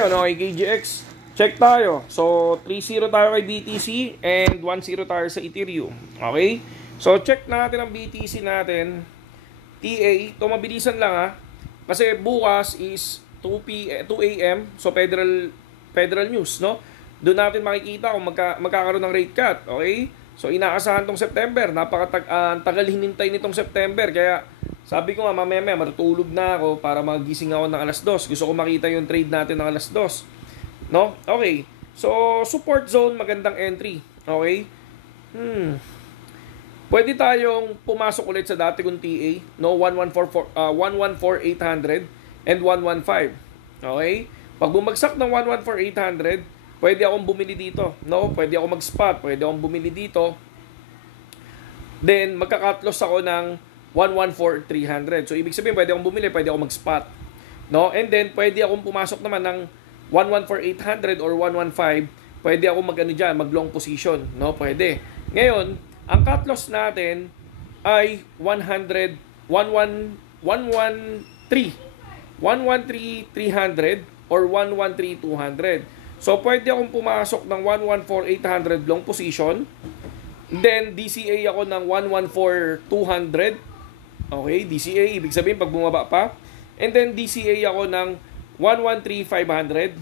ngayon, okay, KGX. Check tayo. So, 3-0 tayo kay BTC and 1-0 tayo sa Ethereum. Okay? So, check natin ang BTC natin. TA, ito mabilisan lang ha. Kasi bukas is 2 a.m. So, Federal News, no? Doon natin makikita kung magkakaroon ng rate cut. Okay? So, inaasahan tong September. Tagal hinintay nitong September. Kaya, sabi ko nga, mamaya matutulog na ako para magising ako ng alas 2. Gusto ko makita yung trade natin ng alas 2. No? Okay. So, support zone, magandang entry. Okay? Pwede tayong pumasok ulit sa dati kong TA. No? 114,800 and 115. Okay? Pag bumagsak ng 114,800, pwede akong bumili dito. No? Pwede ako mag-spot. Pwede akong bumili dito. Then, magka-cut loss ako ng 114,300. So, ibig sabihin, pwede akong bumili, pwede akong mag-spot. No? And then, pwede akong pumasok naman ng 114,800 or 115. Pwede akong mag-long position. No? Pwede. Ngayon, ang cut loss natin ay 113,300 or 113,200. So, pwede akong pumasok ng 114,800 long position. Then, DCA ako ng 114,200. Okay, DCA, ibig sabihin pag bumaba pa. And then DCA ako ng 113,500.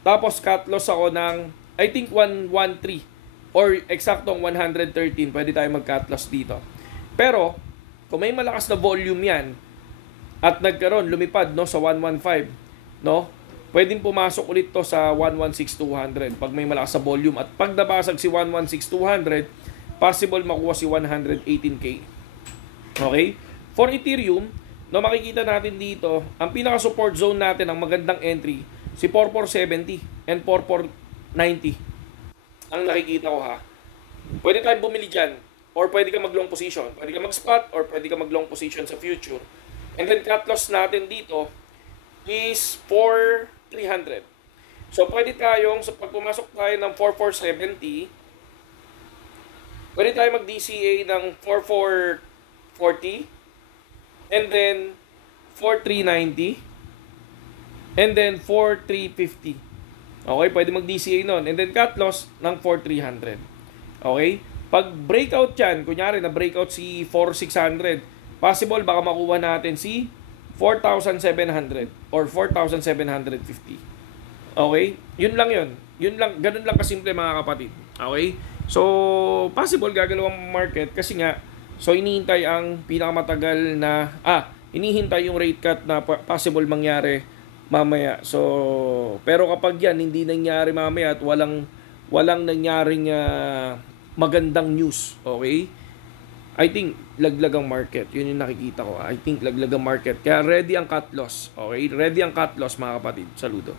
Tapos cut loss ako ng, I think 113 or eksaktong 113. Pwede tayo mag-cut loss dito. Pero, kung may malakas na volume yan at lumipad no, sa 115, no, pwedeng pumasok ulit to sa 116,200 pag may malakas na volume. At pag nabasag si 116,200, possible makuha si 118K. Okay? For Ethereum, no, makikita natin dito, ang pinaka-support zone natin, ang magandang entry, si 4470 and 4490. Ang nakikita ko ha. Pwede tayong bumili dyan, or pwede ka mag-long position. Pwede ka mag-spot, or pwede ka mag-long position sa future. And then cut loss natin dito is 4,300. So, pwede tayong, pag pumasok tayo ng 4470, pwede tayo mag-DCA ng 4440, and then 4,390, and then 4,350. Okay, pwede mag-DCA nun. And then cut loss ng 4,300. Okay? Pag breakout yan, kunyari na breakout si 4,600, possible baka makuha natin si 4,700 or 4,750. Okay? Yun lang yun. Yun lang, ganun lang kasimple mga kapatid. Okay? So, possible gagalaw ang market kasi nga, so inihintay ang pinakamatagal na, inihintay yung rate cut na possible mangyari mamaya. So, pero kapag yan hindi nangyari mamaya at walang nangyaring magandang news, okay? I think laglag ang market. Yun yung nakikita ko. I think laglag ang market. Kaya ready ang cut loss. Okay? Ready ang cut loss mga kapatid. Saludo.